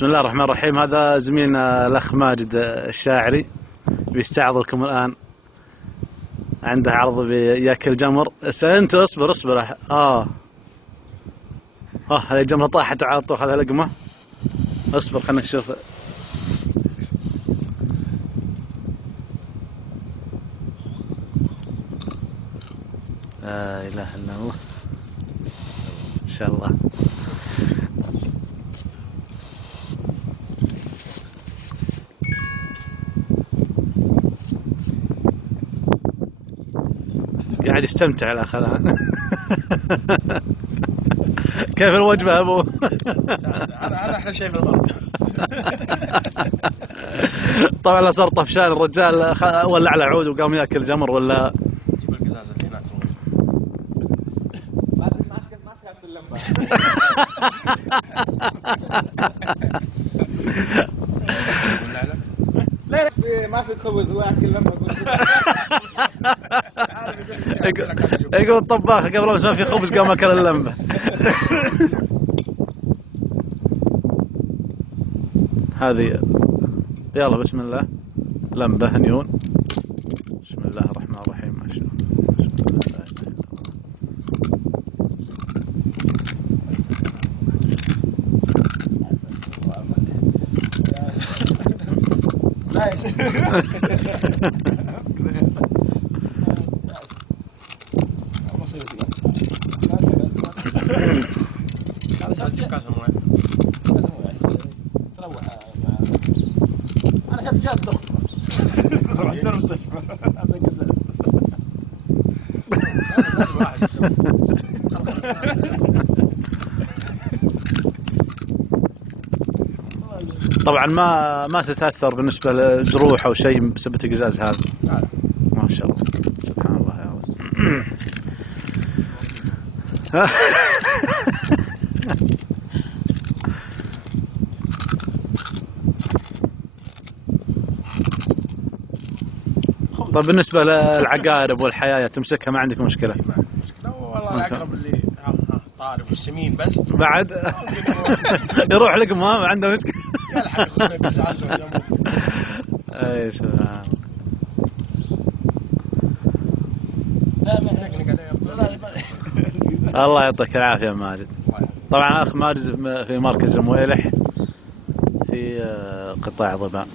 بسم الله الرحمن الرحيم. هذا زميلنا الأخ ماجد الشاعري بيستعرض لكم الآن. عنده عرض بياكل جمر. أنت اصبر. هذه الجمرة طاحت على طول. هذا لقمة. اصبر خلنا نشوف. لا إله إلا الله. إن شاء الله. قاعد يستمتع الأخ الآن. كيف الوجبة يا أبو؟ هذا احلى شيء في المرة. طبعا لا صار طفشان الرجال، ولع على عود وقام ياكل جمر ولا جيب القزاز اللي هناك. ما تكاست اللمبة. لا ما في خبز واكل لمبة. يقول الطباخ قبل ما في خبز قام اكل اللمبه. هذه يلا بسم الله. لمبه نيون. بسم الله الرحمن الرحيم. ما شاء جيب كاس مويه. انا شفت جاز دخل. راح ترمسه. هذا قزاز. طبعا ما تتاثر بالنسبه لجروح او شيء بسبب القزاز هذا. ما شاء الله سبحان الله يا ولد. طيب بالنسبه للعقارب والحياة تمسكها ما عندك مشكله؟ لا والله العقرب اللي طارف والسمين بس بعد يروح لكم ما عنده مشكله. اي سبحان الله يعطيك العافيه ماجد. طبعا اخ ماجد في مركز المويلح في قطاع ظباء.